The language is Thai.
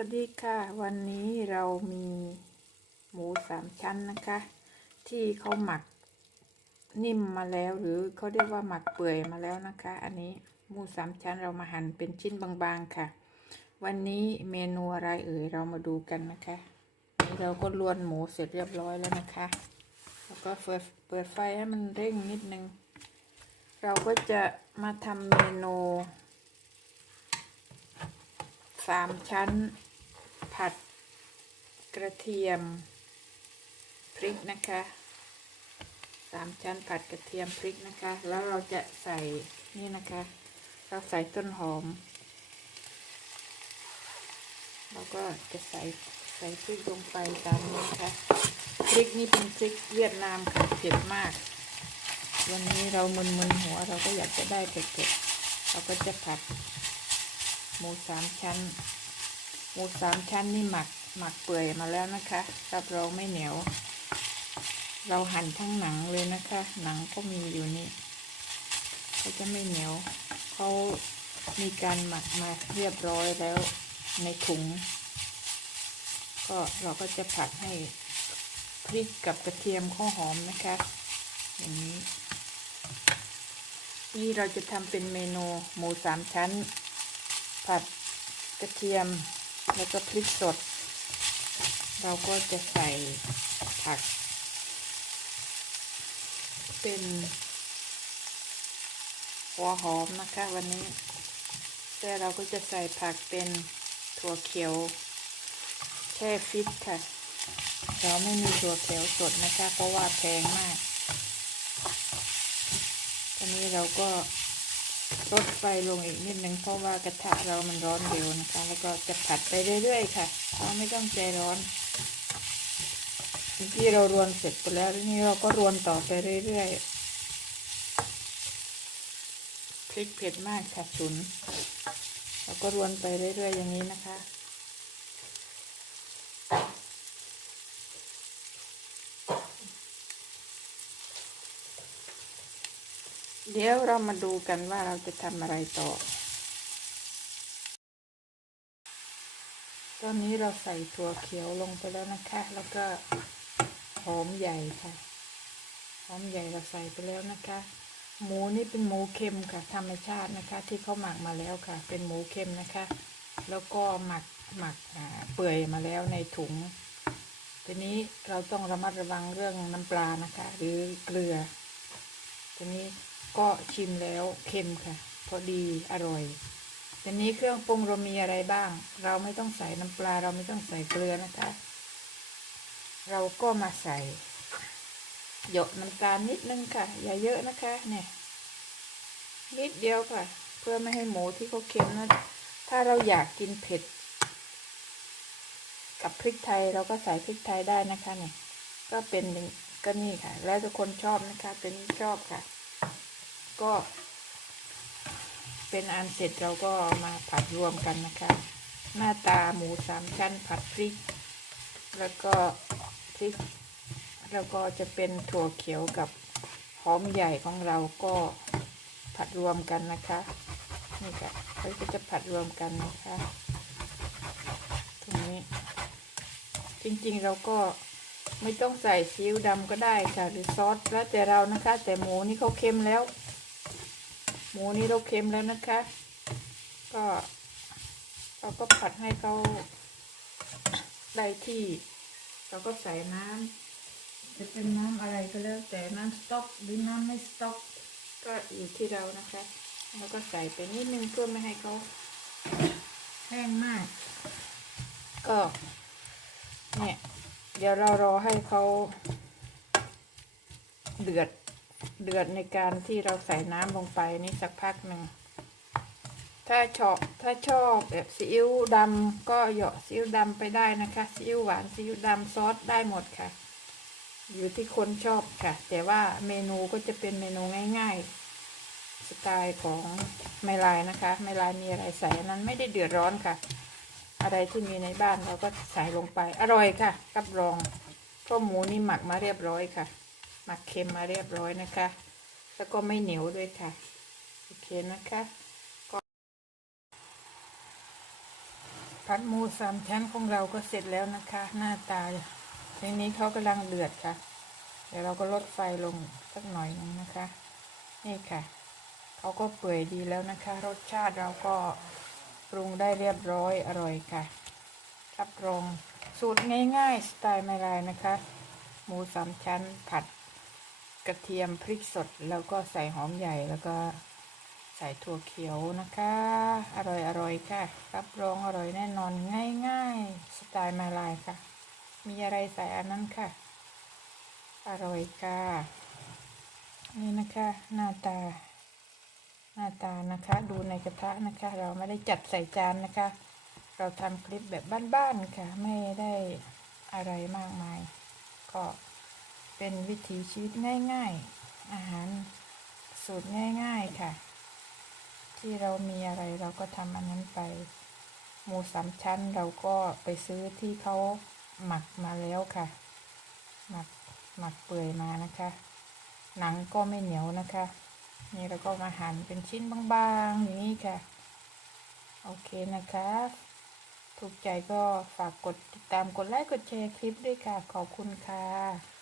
วัสดีค่ะ วันนี้เรามีหมูสามชั้นนะคะ ที่เขาหมักนิ่มมาแล้วหรือเขาเรียกว่าหมักเปื่อยมาแล้วนะคะ อันนี้หมูสามชั้นเรามาหั่นเป็นชิ้นบางๆค่ะ วันนี้เมนูอะไรเอ่ยเรามาดูกันนะคะนี่เราก็ลวนหมูเสร็จเรียบร้อยแล้วนะคะ แล้วก็เปิดเปิดไฟให้มันเร่งนิดนึง เราก็จะมาทำเมนูสามชั้น ผัดกระเทียมพริกนะคะสามชั้นผัดกระเทียมพริกนะคะ แล้วเราจะใส่นี่นะคะ เราใส่ต้นหอม เราก็จะใส่ใส่พริกลงไปตามนี้นะคะพริกนี่เป็นพริกเวียดนามค่ะเผ็ดมาก วันนี้เรามึนๆหัวเราก็อยากจะได้เผ็ดๆเราก็จะผัดหมูสามชั้น หมูสามชั้นนี่หมักหมักเปื่อยมาแล้วนะคะรับรองไม่เหนียว เราหั่นทั้งหนังเลยนะคะ หนังก็มีอยู่นี่เขาจะไม่เหนียวเขามีการหมักมาเรียบร้อยแล้วในถุง ก็เราก็จะผัดให้พริกกับกระเทียมข้าวหอมนะคะ อย่างนี้นี่เราจะทำเป็นเมนูหมูสามชั้น ผัดกระเทียม แล้วก็พริกสด เราก็จะใส่ผัก เป็นหัวหอมนะคะวันนี้แต่เราก็จะใส่ผักเป็นถั่วเขียว แช่ฟิตค่ะ เราไม่มีถั่วเขียวสดนะคะ เพราะว่าแพงมากตอนนี้เราก็ ลดไฟลงอีกนิดนึงเพราะว่ากระทะเรามันร้อนเร็วนะคะ แล้วก็จะผัดไปเรื่อยๆค่ะเราไม่ต้องใจร้อนที่เรารวนเสร็จไปแล้วทีนี้เราก็รวนต่อไปเรื่อยๆพริกเผ็ดมากค่ะฉุน เราก็รวนไปเรื่อยๆอย่างนี้นะคะ เดี๋ยวเรามาดูกันว่าเราจะทำอะไรต่อ ตอนนี้เราใส่ถั่วเขียวลงไปแล้วนะคะ แล้วก็หอมใหญ่ค่ะ หอมใหญ่เราใส่ไปแล้วนะคะ หมูนี่เป็นหมูเค็มค่ะ ธรรมชาตินะคะ ที่เขาหมักมาแล้วค่ะ เป็นหมูเค็มนะคะ แล้วก็หมักหมักเปื่อยมาแล้วในถุง ทีนี้เราต้องระมัดระวังเรื่องน้ำปลานะคะ หรือเกลือทีนี้ ก็ชิมแล้วเค็มค่ะ พอดีอร่อยทีนี้เครื่องปรุงเรามีอะไรบ้าง เราไม่ต้องใส่น้ำปลา เราไม่ต้องใส่เกลือนะคะ เราก็มาใส่หยดน้ำตาลนิดนึงค่ะ อย่าเยอะนะคะเนี่ยนิดเดียวค่ะ เพื่อไม่ให้หมูที่เขาเค็มนะถ้าเราอยากกินเผ็ด กับพริกไทยเราก็ใส่พริกไทยได้นะคะเนี่ยก็เป็นก็นี่ค่ะ แล้วทุกคนชอบนะคะ เป็นชอบค่ะ ก็ เป็นอันเสร็จเราก็มาผัดรวมกันนะคะ หน้าตาหมูสามชั้นผัดพริก แล้วก็พริก แล้วก็จะเป็นถั่วเขียวกับหอมใหญ่ของเราก็ผัดรวมกันนะคะนี่ค่ะเขาก็จะผัดรวมกันนะคะ ตรงนี้ จริงๆเราก็ไม่ต้องใส่ซีอิ๊วดำก็ได้ค่ะ หรือซอสแล้วแต่เรานะคะ แต่หมูนี่เขาเค็มแล้ว มูนี่เราเค็มแล้วนะคะ ก็เราก็ผัดให้เขาได้ที่ เราก็ใส่น้ำจะเป็นน้ำอะไรก็แล้วแต่น้ำสต๊อกหรือน้ำไม่สต๊อกก็อยู่ที่เรานะคะแล้วก็ใส่ไปนิดนึงเพื่อไม่ให้เขาแห้งมาก ก็เนี่ยเดี๋ยวเรารอให้เขาเดือด เดือดในการที่เราใส่น้ำลงไปนี่สักพักหนึ่ง ถ้าชอบถ้าชอบแบบซีอิ๊วดำก็เหยาะซีอิ๊วดำไปได้นะคะซีอิ๊วหวานซีอิ๊วดำซอสได้หมดค่ะ อยู่ที่คนชอบค่ะ แต่ว่าเมนูก็จะเป็นเมนูง่ายๆ สไตล์ของไมลายนะคะไมลายมีอะไรใส่นนั้นไม่ได้เดือดร้อนค่ะ อะไรที่มีในบ้านเราก็ใส่ลงไปอร่อยค่ะรับรองเพราะหมูนี่หมักมาเรียบร้อยค่ะ หมักเค็มมาเรียบร้อยนะคะ แล้วก็ไม่เหนียวด้วยค่ะ โอเคนะคะก็ผัดหมูสามชั้นของเราก็เสร็จแล้วนะคะ หน้าตาในนี้เขากำลังเดือดค่ะ เดี๋ยวเราก็ลดไฟลงสักหน่อยหนึงนะคะ นี่ค่ะเขาก็เปื่อยดีแล้วนะคะ รสชาติเราก็ปรุงได้เรียบร้อยอร่อยค่ะรับรองสูตรง่ายๆ สไตล์ไม่ลายนะคะ หมูสามชั้นผัด กระเทียมพริกสดแล้วก็ใส่หอมใหญ่แล้วก็ใส่ถั่วเขียวนะคะ อร่อยอร่อยค่ะ รับรองอร่อยแน่นอนง่ายๆสไตล์มาลายค่ะ มีอะไรใส่อันนั้นค่ะ อร่อยค่ะ นี่นะคะ หน้าตา หน้าตานะคะ ดูในกระทะนะคะ เราไม่ได้จัดใส่จานนะคะ เราทำคลิปแบบบ้านๆค่ะ ไม่ได้อะไรมากมาย ก็ เป็นวิถีชีวิตง่าย ๆ อาหารสูตรง่าย ๆ ค่ะ ที่เรามีอะไรเราก็ทำอันนั้นไป หมูสามชั้นเราก็ไปซื้อที่เขาหมักมาแล้วค่ะ หมักหมักเปื่อยมานะคะ หนังก็ไม่เหนียวนะคะ นี่เราก็มาหั่นเป็นชิ้นบางๆอย่างนี้ค่ะ โอเคนะคะถูกใจก็ฝากกดติดตามกดไลค์กดแชร์คลิปด้วยค่ะ ขอบคุณค่ะ